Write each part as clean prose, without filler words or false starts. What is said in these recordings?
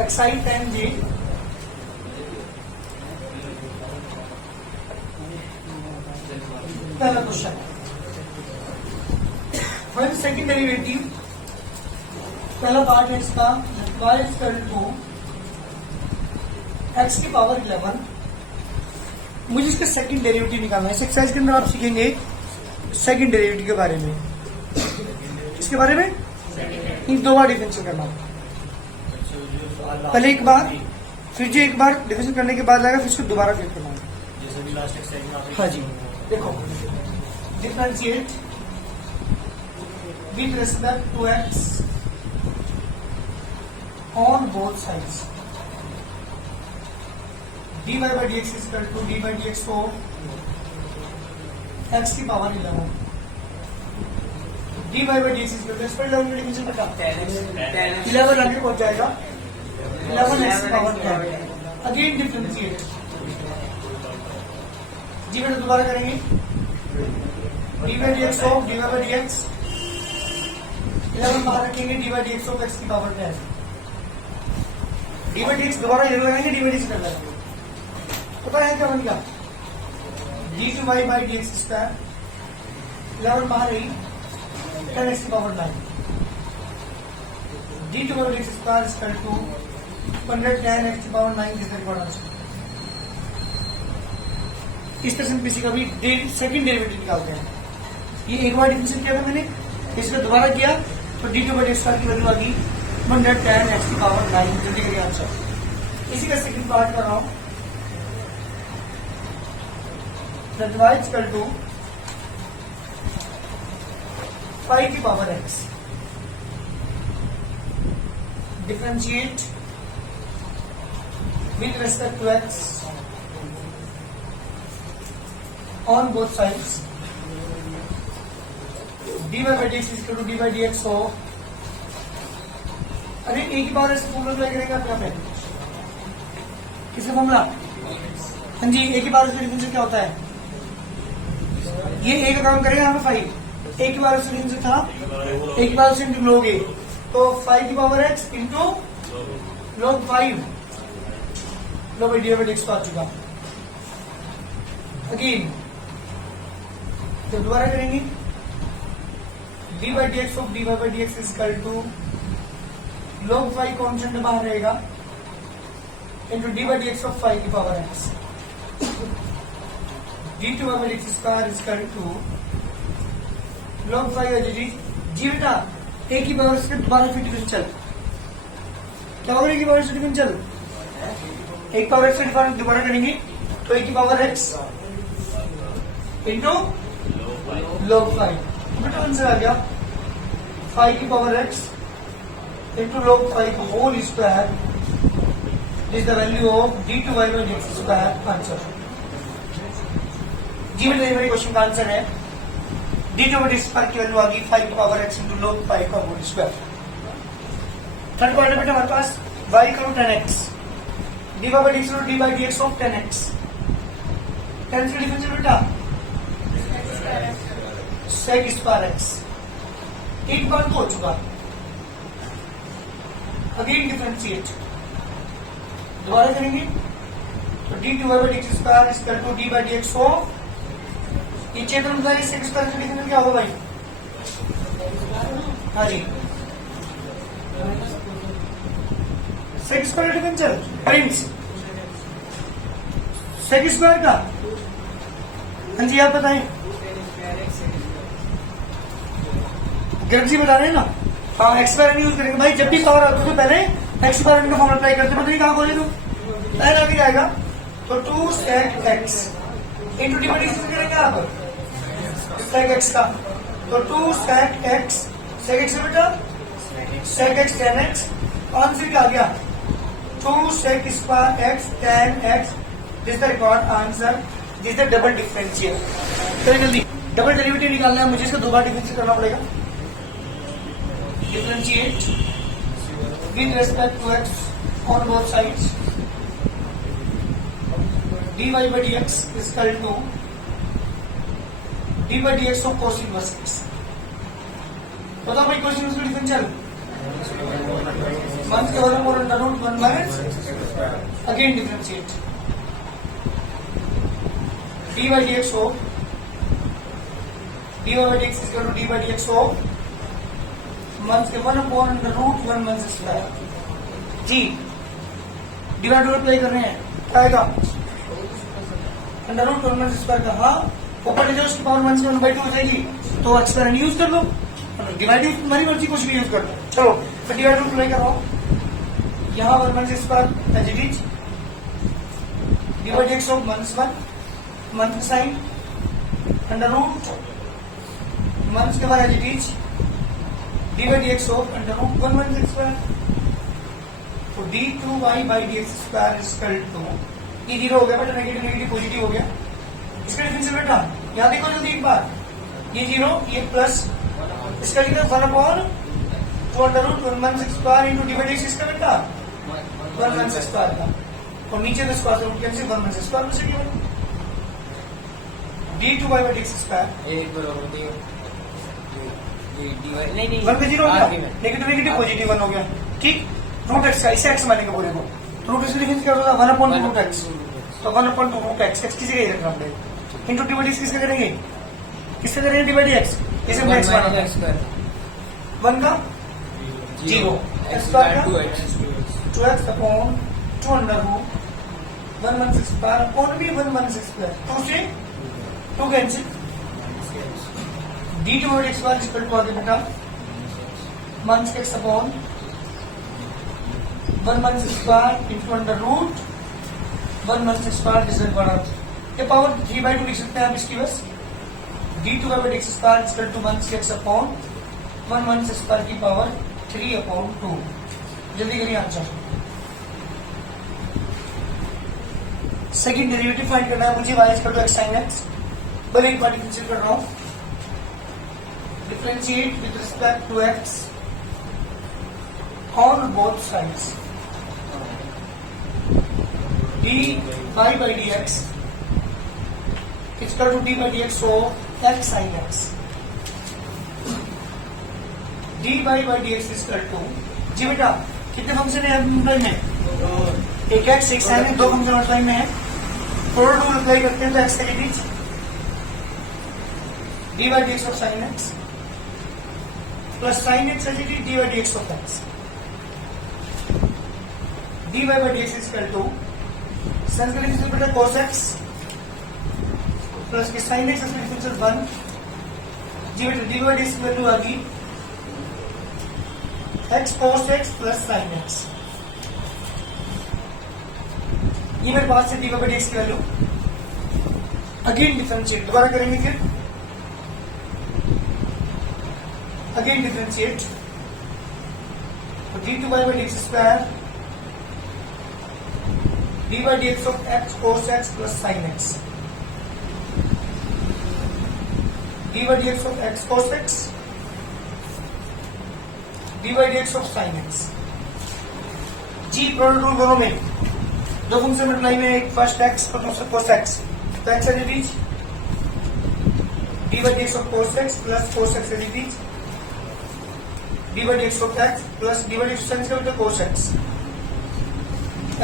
Exide ten G पहला question. Find second derivative, पहला part है इसका y इक्वल टू x की पावर 11। मुझे इसका सेकंड डेरिवेटिव निकालना है। इस एक्सरसाइज के अंदर आप सीखेंगे सेकंड डेरिवेटिव के बारे में। इसके बारे में इन दो बार डिफरेंशियल करना, पहले एक बार, फिर जो एक बार डिफरेंशियल करने के बाद आएगा फिर उसको दोबारा फिर करना है। जैसे भी लास्ट एक्सरसाइज में आपने हाँ जी, देखो differentiate with respect to x on both sides. dy by dx is equal to dy by dx को x की power 11, dy by dx is equal to x पर 11 का डिफरेंशियल बता 11 आगे पहुंच जाएगा 11x की पावर 10। अगेन डिफरेंशिएट, जी बेटा दोबारा करेंगे dy by dx of dy by dx 11 बाहर रखेंगे, dy by dx of x की पावर 10। dy by dx दोबारा ये लगाएंगे, dy by dx कर लेंगे। पता है क्या बन गया d2y by dx स्क्वायर 11 बाहर रही 10x की power 9, d2 by dx square equal to 110x की पावर 9 जिसका रिकॉर्ड आंसर। इस तरह से किसी का भी सेकंड डेरिवेटिव निकालते हैं। ये एक बार डिफरेंशियल किया था मैंने, इसको दोबारा किया तो d2 by dx स्क्वायर की वैल्यू आ गई 110x की पावर 9, जल्दी करिए आंसर। इसी का सेकंड पार्ट कर रहा हूं, that y is equal to 5 की power x। Differentiate with respect to x on both sides, dy by dx is equal to dy by dx हो, अरे a की पावर से फॉर्मूला अप्लाई करेंगे आप यहाँ पे, किसका फॉर्मूला? हाँ जी, a की पावर से डिफरेंशियल क्या होता है? ये a का काम करेगा हमें 5, a की पावर से डिफरेंशियल था a की पावर से इंटू log a, तो 5 की पावर x इंटू log 5 लो भाई dy by dx आ चुका। अगेन तो दोबारा करेंगे dy by dx of dy by dx is equal to log 5 constant बाहर रहेगा into dy by dx of 5 की power x, d2 by dx square is equal to log 5 है जी बेटा a की पावर से दोबारा फिर डिफरेंशियल क्या होगा? a की पावर से डिफरेंशियल एक पावर एक्स डिफरेंस दोबारा करेंगे तो a की पावर x इंटू log 5, बेटा आंसर आ गया 5 की power x into log 5 whole square is the value of d2y by dx square answer. जी मेरे क्वेश्चन का आंसर है d2 by dx स्क्वायर की वैल्यू आ गई 5 की पावर x इंटू log 5 का होल स्क्वायर। थर्ड पार्ट है बेटा हमारे पास y करो 10x, dy by dx और dy by dx of 10x, 10 का डिफरेंशियल बेटा sec स्क्वायर x, एक बार तो हो चुका। अगेन डिफरेंशिएट दोबारा करेंगे तो d2 by dx square is equal to dy by dx of, ये क्षेत्र में बताइए sec स्क्वायर का डिफरेंशियल क्या होगा भाई? हाँ जी, sec square differential Prince sec square का, हाँ जी आप बताएं। गर्ग जी बता रहे हैं ना, हाँ एक्स स्क्वायर यूज करेंगे भाई, जब भी पावर आती है तो पहले एक्स स्क्वायर का फॉर्मूला अप्लाई करते हैं। बताइए कहाँ खोले तुम, पहले आगे जाएगा तो 2 sec x into D by D करेंगे आप sec x का, तो 2 sec x, sec x बेटा sec x tan x, answer क्या आ गया 2 sec square x tan x, this the record answer, this the double differential. चलिए जल्दी डबल डेरिवेटिव निकालना है मुझे, इसका दो बार डिफरेंशियल करना पड़ेगा। Differentiate with respect to x on both sides, dy by dx is equal to dy by dx of cos inverse x। बताओ भाई cos inverse का डिफरेंशियल 1 के वर्ग और under root 1 minus again differentiate dy by dx हो dy by dx is equal to d by dx हो 1 के 1 upon under root 1 minus square जी डिवाइड अप्लाई कर रहे हैं क्या आएगा अंडर रूट 1 माइनस स्क्वायर का हाँ ऊपर ले जाओ उसकी पावर 1 से 1/2 हो जाएगी तो एक्सपेरिमेंट यूज कर लो डिवाइड तुम्हारी मर्जी कुछ भी यूज कर लो चलो फिर डिवाइड अप्लाई करो यहाँ 1 minus square as it is divide x of minus 1 month sine under root 1 के बाद as it is divide x of under root 1 minus square तो d2y by dx square is equal to ये zero हो गया बेटा negative negative positive हो गया इसका डिफरेंशियल बेटा यहाँ देखो जल्दी एक बार ये जीरो ये प्लस इसका लिखा 1 upon 2 under root 1 minus square into divide x इसका बेटा 1 माइनस स्क्वायर का और नीचे का square root cancel 1 minus square में से क्या d2y by dx स्क्वायर एक बराबर नहीं नहीं 1 पे जीरो हो गया नेगेटिव नेगेटिव पॉजिटिव 1 हो गया ठीक रूट एक्स का इसे एक्स मानेंगे पूरे को रूट एक्स डिफरेंस क्या होगा 1 अपॉन रूट एक्स तो 1 अपॉन रूट एक्स एक्स किसी का ही रखना हमने इंटू डिवाइड एक्स किसका करेंगे डिवाइड एक्स इसे हमने एक्स माना 1 का 0 एक्स स्क्वायर का 2x upon 2 under root 1 minus square upon भी 1 माइनस स्क्वायर 2 से 2 cancel d2 by dx square equal to आगे बेटा minus x upon 1 minus square into under root 1 minus square divide by ये power 3/2 लिख सकते हैं आप इसकी बस d2 by dx square equal to 1 x upon 1 minus square की पावर 3 अपॉन 2 जल्दी करिए आंसर सेकंड डेरिवेटिव फाइंड करना है मुझे y equal to x sin x बड़े एक बार डिफरेंशिएट कर रहा हूं differentiate with respect to x on both sides dy by dx is equal to d by dx of x sin x dy by dx is equal to जी बेटा कितने function है multiply में एक x एक sin x दो function multiply में है product rule apply करते हैं तो x का limit dy by dx of sin x plus sin x is equal to dy by dx of x dy by dx is equal to sin का differential बेटा cos x plus की sin x इसका differential 1 जी बेटा dy by dx की value आ गई x cos x plus sin x ये मेरे पास है dy by dx की वैल्यू अगेन डिफरेंशिएट दोबारा करेंगे फिर again differentiate so d2y by dx square dy by dx of x cos x plus sin x dy by dx of x cos x dy by dx of sin x जी product rule दोनों में दो function multiply में एक first x और दूसरा cos x तो x as it is dy by dx of cos x plus cos x as it is dy by dx of x plus dy by dx of sin का बेटा cos x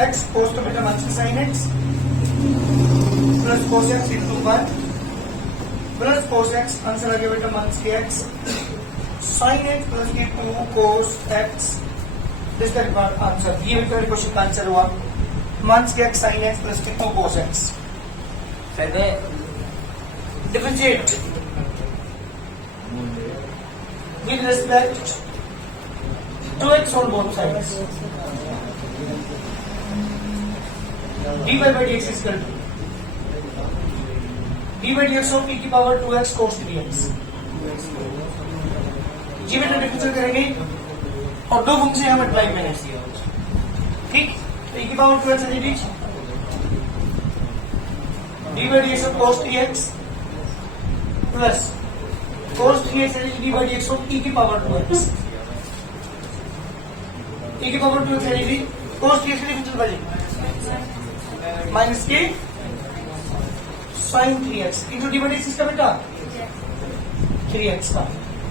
x cos का बेटा minus sin x plus cos x into 1 plus cos x answer आ गया बेटा minus x sin x plus की 2 cos x this the answer ये बेटा question का आंसर हुआ minus x sin x plus की 2 cos x differentiate with respect to x on both sides. dy by dx is equal to dy by dx of e की power 2x cos 3x. जी बेटा differentiate करेंगे और दो function यहाँ multiply में है ठीक तो e की पावर 2x है जी dy by dx of cos 3x plus cos 3x है dy by dx of e की पावर 2x e की पावर 2x है जी cos 3x की डिफरेंशियल वैल्यू माइनस के sin 3x into dy by dx इसका बेटा 3x का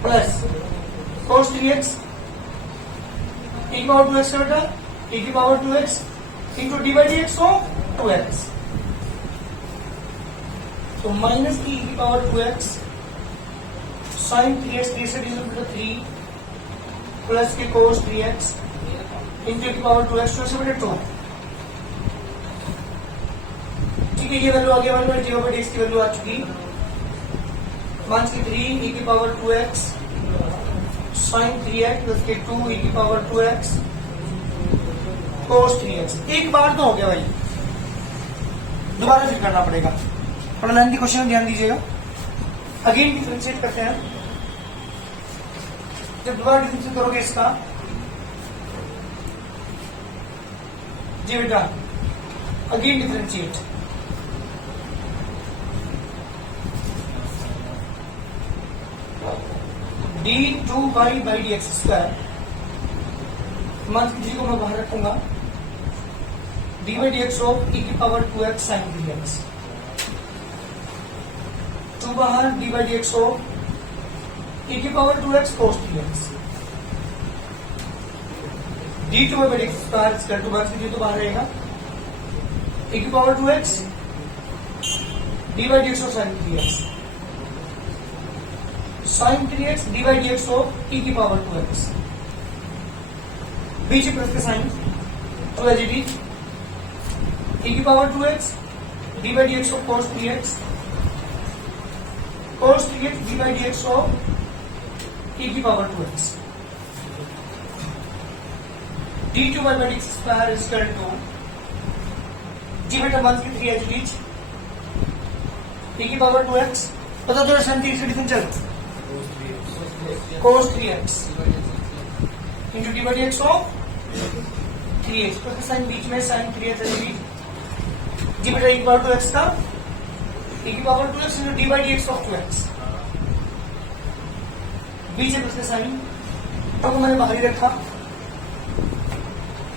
plus cos 3x e की पावर 2x बेटा e की power 2x into D by D x हो 2x, तो माइनस की e की पावर 2x साइन 3x 3 से डिवाइड 3 प्लस की कोस 3x इंटू e की पावर 2x 2 से बटे 2। ठीक है, ये वैल्यू आगे वाली जीरो बाई डी की वैल्यू आ चुकी। मान की 3 e की power 2x sine 3x plus के 2 e की पावर 2x कोस 3x। एक बार तो हो गया भाई, दोबारा फिर करना पड़ेगा। थोड़ा लेंथी क्वेश्चन में ध्यान दीजिएगा। अगेन डिफरेंशिएट करते हैं। जब दोबारा डिफरेंशिएट करोगे इसका, जी बेटा again differentiate, d2 by D x square, मान जी को मैं बाहर रखूंगा, D by D x of E की पावर 2x साइन 3x, 2 बाहर D by D x of E की power 2x cos 3x, d2 by D x square square 2 बाहर तो बाहर रहेगा, ई की power 2x D by D x of sine 3x, sine 3x D by D x of E की power 2x, बीच में plus का sign 2 as it is, e की power 2x D by D x of cos 3x, cos 3x D by D x of e की power 2x, d2 by D x square is equal to जी बेटा 1 की 3 as it is, e की power 2x पता तो सन 3 से differential cos 3x into D by D x of 3x, तो साइन बीच में sine 3x as it is, जी बेटा e की पावर 2x का e की power 2x into D by D x of 2x, बीच में उसके साइन तो मैंने बाहर ही रखा,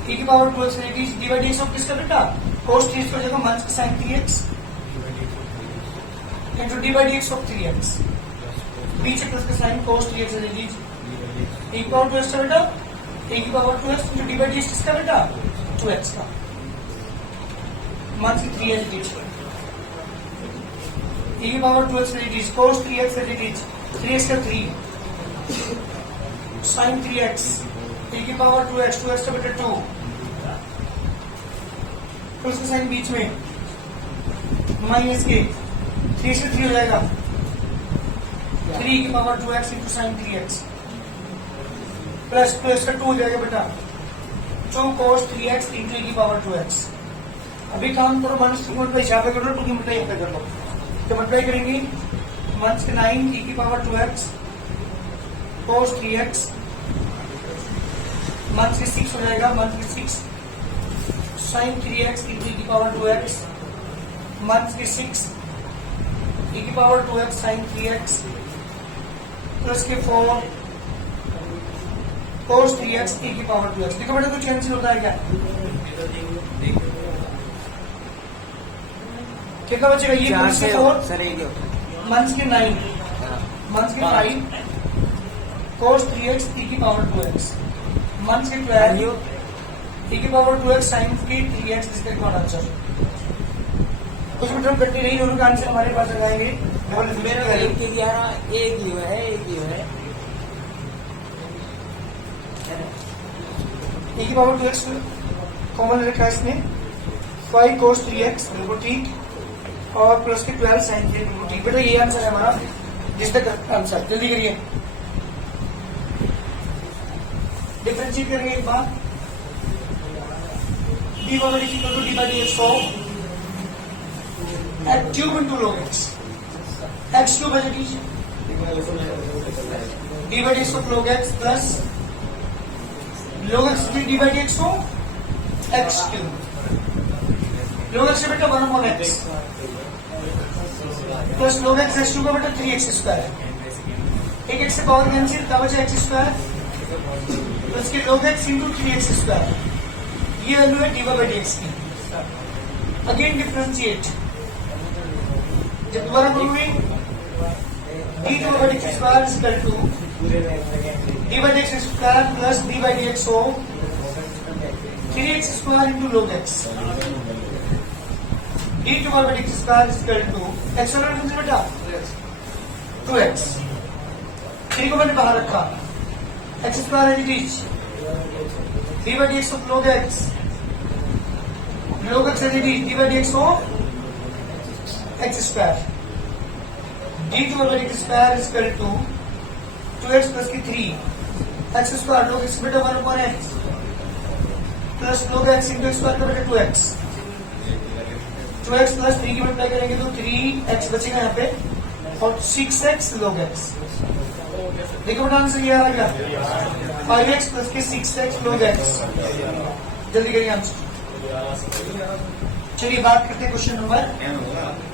e की power 2x D by D x of किसका बेटा cos 3x को जगह माइनस का sine 3x into D by D x of 3x, बीच में प्लस का साइन cos 3x है जी, e की पावर 2x का बेटा e की power 2x into D by D x किसका बेटा 2x का, मान की 3 एज इट इज, e की power 2x as it is, cos 3x as it is, 3x का 3 साइन 3x e की पावर 2x 2x का बेटा 2 प्लस का साइन बीच में माइनस के 3 से 3 हो जाएगा, 3 की power 2x into sine 3x plus plus का 2 हो जाएगा बेटा 2 cos 3x इंटू की पावर 2x। अभी काम करो, माइनस टू मल्टीप्लाई यहाँ पे कर लो, टू की मल्टीप्लाई यहाँ पे कर लो, तो मल्टीप्लाई करेंगे माइनस के 9 e की power 2x cos 3x minus के 6 हो जाएगा, माइनस के 6 साइन 3x इंटू की पावर 2x माइनस के 6 e की power 2x sine 3x plus के 4 cos 3x e की पावर 2x। देखो बेटा कुछ कैंसिल होता है क्या, कितना बचेगा ये 4 से 4 माइनस के 9 माइनस के 5 cos 3x e की पावर 2x माइनस के 12 e की पावर 2x साइन 3x इसका कौन आंसर। कुछ मिनट हम करते नहीं, दोनों का आंसर हमारे पास लगाएंगे। एक ही है e की पावर 2x कॉमन रखा है इसमें, 5 cos 3x बिल्कुल ठीक, और प्लस के 12 साइन 3 बिल्कुल ठीक। बेटा ये आंसर है हमारा, जिसका करेक्ट आंसर, जल्दी करिए। डिफरेंशिएट करेंगे एक बार, d power d equal to d by D x of x cube into log x, x cube है d by D x of log x plus log x d by D x of x cube, log x से बेटा 1/x plus log x x cube का बेटा 3x square, एक x से power cancel का बचा x square plus के log x into 3x square, ये वैल्यू है डी बाई डी एक्स की। अगेन डिफरेंशिएट, जब दोबारा करोगे d by D x square is equal to d by D x square plus d by D x of 3x square into log x d to power x square is equal to x वाला difference बेटा 2x 3 को मैंने बाहर रखा x square है बीच d by dx of log x है बीच d by dx of x square d to power x square is equal to 2x plus की 3 x square log x बेटा 1 upon x plus log x into x square का बेटा 2x 2x plus 3 की multiply करेंगे तो 3x बचेगा यहाँ पे और 6x log x देखो बेटा आंसर ये आ गया 5x प्लस के 6x log x जल्दी करिए आंसर चलिए बात करते हैं क्वेश्चन नंबर